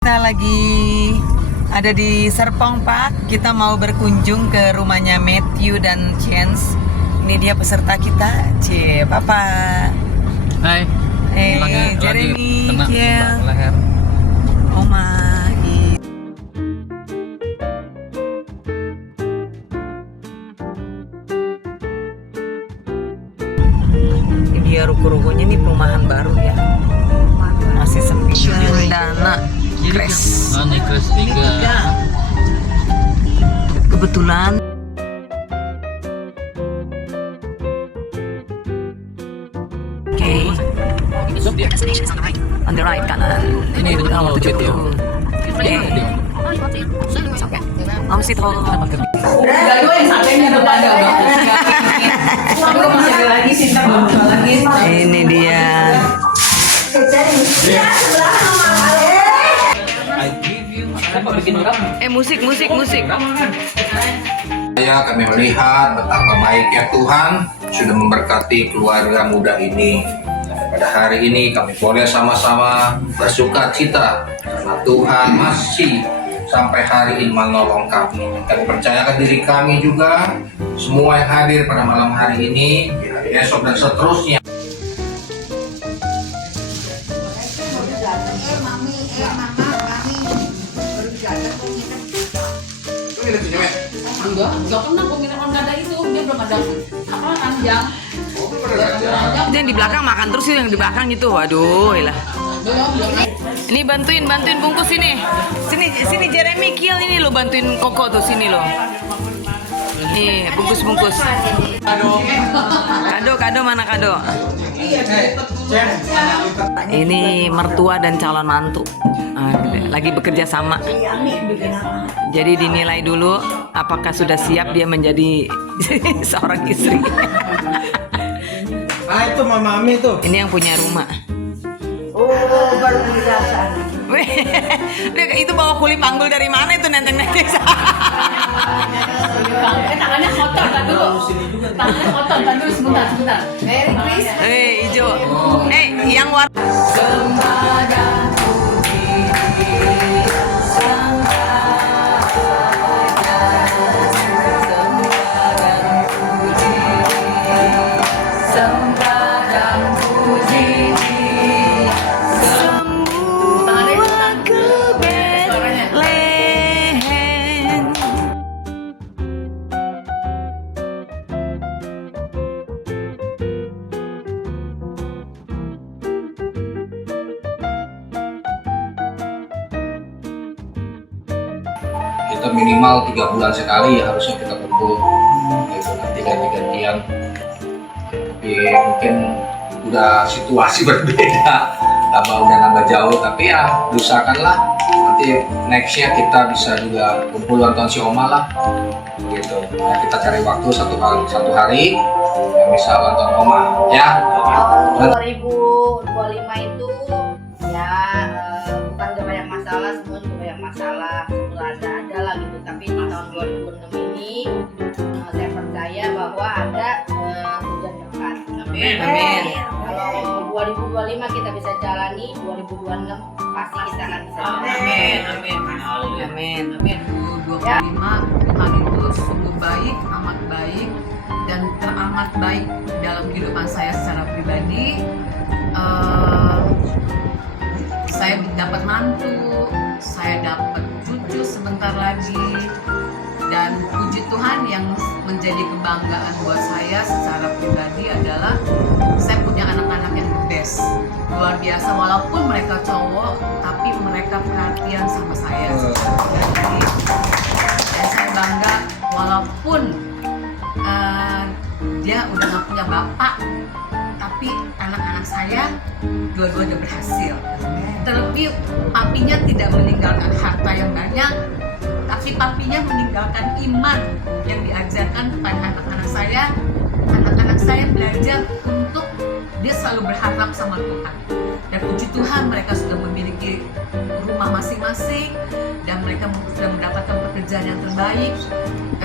Kita lagi ada di Serpong, Pak. Kita mau berkunjung ke rumahnya Matthew dan Chance. Ini dia peserta kita. Cie, Papa. Hai. Jeremy, kena Kiel, leher. Oma. Ini dia ruko-rukonya, nih perumahan baru ya. Masih sepi. Dana. Kres. Oh, nih kres 3. Kebetulan on the right kanan. Ini di nomor 70. gitu. Oke. Om Sito. Gak yang satenya depan dong. Tapi kok masih ada lagi Sinta lagi. Ini dia. Musik. Kami melihat betapa baiknya Tuhan sudah memberkati keluarga muda ini. Pada hari ini kami boleh sama-sama bersuka cita karena Tuhan masih sampai hari ini menolong kami. Kami percayakan diri kami juga, semua yang hadir pada malam hari ini, di hari esok dan seterusnya. Enggak pernah pengiriman gada itu, dia belum ada apa ranjang. Itu yang di belakang makan terus itu yang di belakang gitu. Waduh, lah. Belum. Ini bantuin bungkus sini. Sini Jeremy, Kiel ini lo bantuin Koko tuh sini lo. Nih, bungkus. Kado mana kado? Ini mertua dan calon mantu. Lagi bekerja sama. Jadi dinilai dulu apakah sudah siap dia menjadi seorang istri. Itu Mama Ami tuh. Ini yang punya rumah. Oh, baru biasa. Itu bawa kuli panggul dari mana itu nenteng-nenteng? Tangannya kotor kan dulu. Tangannya kotor kan dulu sebentar. Merry Christmas. Hijau. Yang warna. Kita minimal 3 bulan sekali harusnya kita kumpul gitu, nanti ganti-gantian. Tapi mungkin udah situasi berbeda, nambah jauh, tapi ya usahakanlah nanti nextnya kita bisa juga kumpul nonton si Oma lah gitu. Nah, kita cari waktu satu hari yang bisa nonton Oma ya. 2025 itu ya bukan gak banyak masalah, semua juga banyak masalah, ada lah gitu. Tapi di tahun 2026 ini saya percaya bahwa ada hujan dekat. Amin. Kalau 2025 kita bisa jalani, 2026 pasti kita akan bisa jalani. Amin. 2025 Tuhan itu sungguh baik, amat baik dan teramat baik dalam kehidupan saya secara pribadi. Saya dapat mantu, saya dapat cucu sebentar lagi, dan puji Tuhan yang menjadi kebanggaan buat saya secara pribadi adalah saya punya anak-anak yang the best, luar biasa. Walaupun mereka cowok, tapi mereka perhatian sama saya. Dan saya bangga walaupun dia udah gak punya bapak, tapi anak-anak saya dua-duanya berhasil. Terlebih papinya tidak meninggalkan harta yang banyak, tapi papinya meninggalkan iman yang diajarkan kepada anak-anak saya. Anak-anak saya belajar untuk dia selalu berharap sama Tuhan. Dan puji Tuhan mereka sudah memiliki rumah masing-masing dan mereka sudah mendapatkan pekerjaan yang terbaik.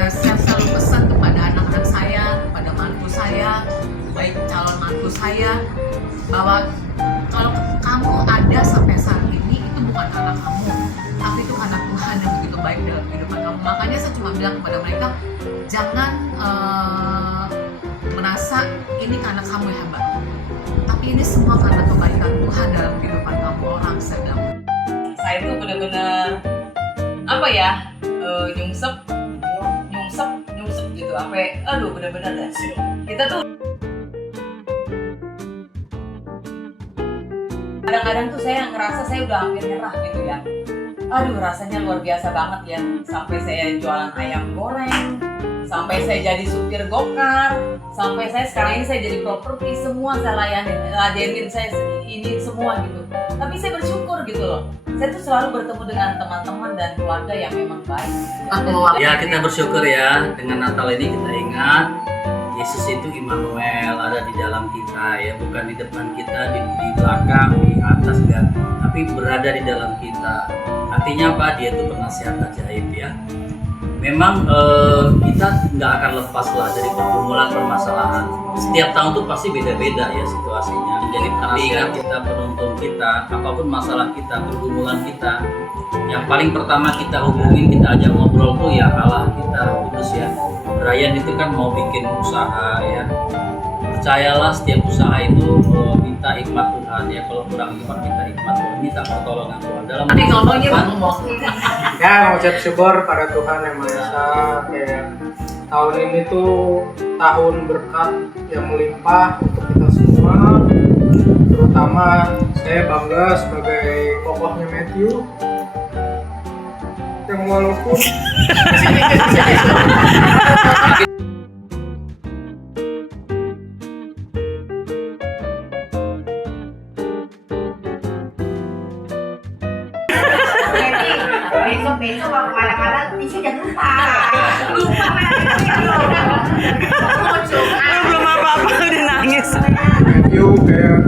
Saya selalu pesan kepada anak-anak saya, kepada mantu saya, baik calon mantu saya, bahwa kalau kamu ada sampai saat ini itu bukan anak kamu, Makanya saya cuma bilang kepada mereka, jangan merasa ini karena kamu yang hebat, tapi ini semua karena kebaikan Tuhan dalam kehidupan kamu orang. Saya bilang, Saya tuh bener-bener apa ya, nyungsep gitu, aduh bener-bener dah. Kita tuh kadang-kadang tuh saya ngerasa saya udah hampir nyerah gitu ya. Aduh, rasanya luar biasa banget ya. Sampai saya jualan ayam goreng, sampai saya jadi supir gokar, sampai saya sekarang ini saya jadi properti, semua saya ladenin saya ini semua gitu. Tapi saya bersyukur gitu loh. Saya tuh selalu bertemu dengan teman-teman dan keluarga yang memang baik. Ya, kita bersyukur ya, dengan Natal ini kita ingat Yesus itu Immanuel, ada di dalam kita ya, bukan di depan kita, di belakang, di atas kan, tapi berada di dalam kita. Artinya apa? Dia itu penasihat ajaib ya. Memang kita nggak akan lepas lah dari pergumulan permasalahan. Setiap tahun tuh pasti beda-beda ya situasinya. Jadi penasihat kita, penuntun kita, apapun masalah kita, pergumulan kita, yang paling pertama kita hubungin, kita ajak ngobrol tuh ya Allah kita, Kudus ya. Brian itu kan mau bikin usaha ya. Percayalah setiap usaha itu minta hikmat Tuhan ya. Kalau kurang hikmat minta hikmat Tuhan, minta pertolongan Tuhan. Dalam tapi ngomongnya ngomong. Ya, mengucap syukur pada Tuhan Yang Maha Esa. Kayak tahun ini tuh tahun berkat yang melimpah untuk kita semua. Terutama saya bangga sebagai kokohnya Matthew, yang walaupun Besok kalau kemana-mana tisu jangan lupa. Belum apa-apa udah nangis. Matthew kayak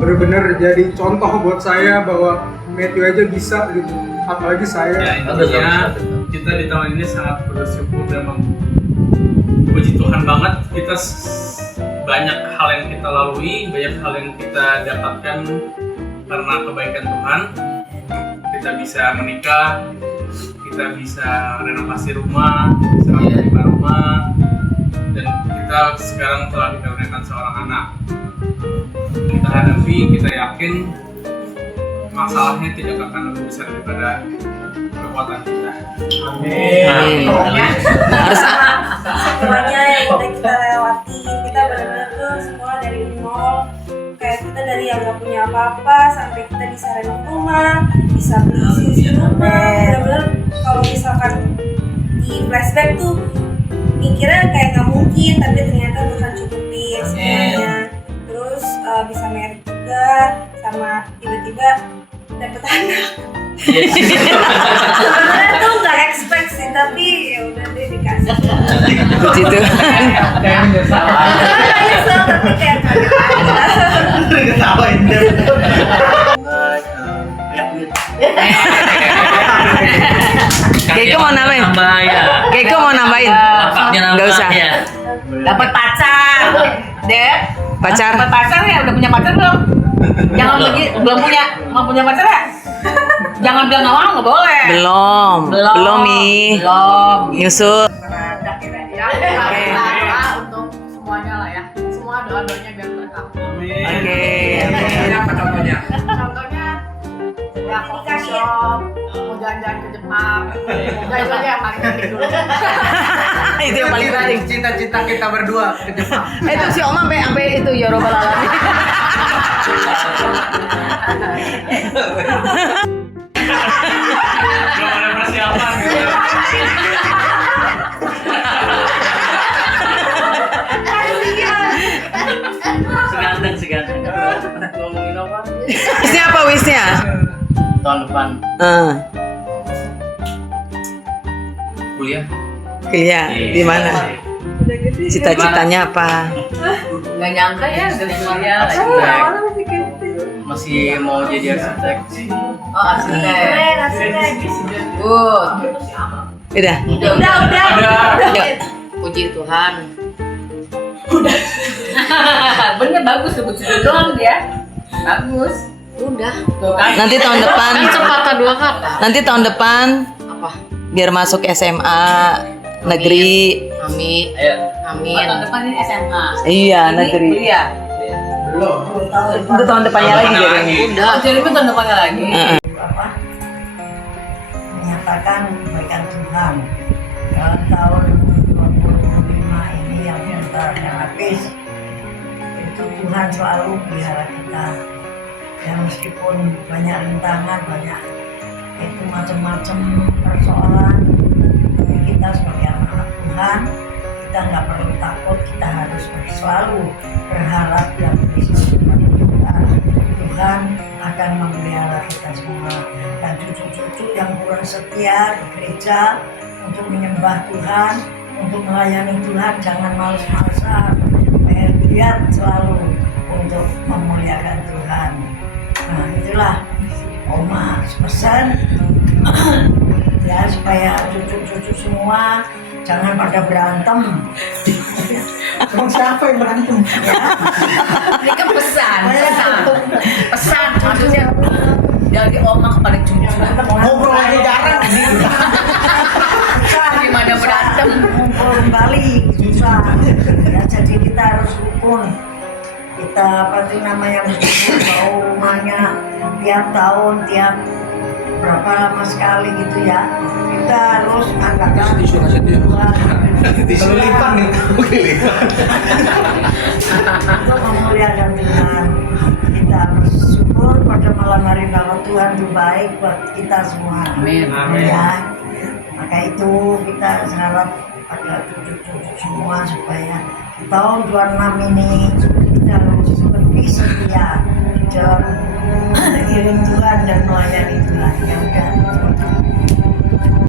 bener-bener jadi contoh buat saya bahwa Matthew aja bisa gitu, apalagi saya. Ya, intinya kita di tahun ini sangat bersyukur dan memuji Tuhan banget. Kita banyak hal yang kita lalui, banyak hal yang kita dapatkan karena kebaikan Tuhan. Kita bisa menikah, kita bisa renovasi rumah, bisa membuka rumah, dan kita sekarang telah dikaruniakan seorang anak. Kita hadapi, kita yakin masalahnya tidak akan lebih besar daripada kekuatan kita. Amin. Harus Semuanya yang kita lewati, kita benar-benar tuh semua dari nol. Kayak kita dari yang nggak punya apa-apa sampai kita bisa renov rumah, bisa beli isi rumah. Benar-benar kalau misalkan di flashback tuh mikirnya kayak nggak mungkin, tapi ternyata Tuhan cukupin semuanya. Terus bisa merit juga, sama tiba-tiba dapet anak. Sebenarnya tuh nggak expect sih, tapi ya udah deh dikasih. puji Tuhan. Kayak menyesal. Nggak nyesel, tapi kayak kaget aja. Keiko mau nambahin? Tambah ya. Keiko mau nambahin? Lapaknya nambah Nggak usah. ya. Dapat pacar, Dep. Pacar? Dapat pacar ya? Udah punya pacar belum? Jangan belum punya, mau punya pacar ya? Jangan bilang nggak boleh. Belum Mi. Belum. Nyusul. Ya, untuk semuanya lah ya. Semua doa-doanya biar berkah. Oke. Apa contohnya? Contohnya ya coffee shop, mau jalan-jalan ke Jepang. Udah itu aja yang paling penting dulu. Itu yang paling penting. Cita-cita kita berdua ke Jepang. Itu si Oma sampai itu ya robbal alamin. Belum ada persiapan gitu. Seganteng. Ngomongin apa? Wisnya apa wisnya? Tahun depan kuliah. Kuliah di mana? Cita-citanya apa? Nggak nyangka ya dari Korea. Masih mau jadi arsitek. Oh, aslinya. Keren, aslinya. Good. Udah. Udah. Yuk. Puji Tuhan. Udah. Bener bagus sebut-sebut doang dia. Bagus. Udah. Tuh kan. Nanti tahun depan. Kan sepatah dua kata. Nanti tahun depan Apa? biar masuk SMA negeri. Amin. Ayo. Amin. Oh, tahun depan ini SMA. Iya. Iya, negeri. Kuliah. Belum. Untuk tahun depannya lagi Tahun Jeremy. Udah. Oh, Jeremy tahun depannya lagi. apa menyatakan kebaikan Tuhan dalam tahun 2025 ini yang sebentar yang habis, itu Tuhan selalu pelihara kita ya, meskipun banyak rintangan, banyak itu macam-macam persoalan, tapi kita sebagai anak Tuhan kita nggak perlu takut, kita harus selalu berharap dan bersedia kepada Tuhan. Tuhan akan memelihara kita semua, dan cucu-cucu yang kurang setia di gereja untuk menyembah Tuhan, untuk melayani Tuhan, jangan males-malesan, giat selalu untuk memuliakan Tuhan. Nah itulah Oma pesan ya, supaya cucu-cucu semua jangan pada berantem. Siapa yang berantem? Ini kan pesan. Maksudnya dari oma kepada cucu. Ngobrol lagi jarang. Gimana berantem? Ngumpul kembali susah. Ya, jadi kita harus rukun. Kita apa tuh namanya mau rumahnya tiap tahun, tiap berapa lama sekali gitu ya. Kita harus adakan Kelilipan nih, kelilipan. untuk memuliakan Tuhan. Kita harus syukur pada malam hari bahwa Tuhan itu baik buat kita semua. Amin. Ya, maka itu kita harap pada cucu-cucu semua supaya di tahun 26 ini kita harus lebih setia dalam iring Tuhan dan melayani Tuhan. Ya udah.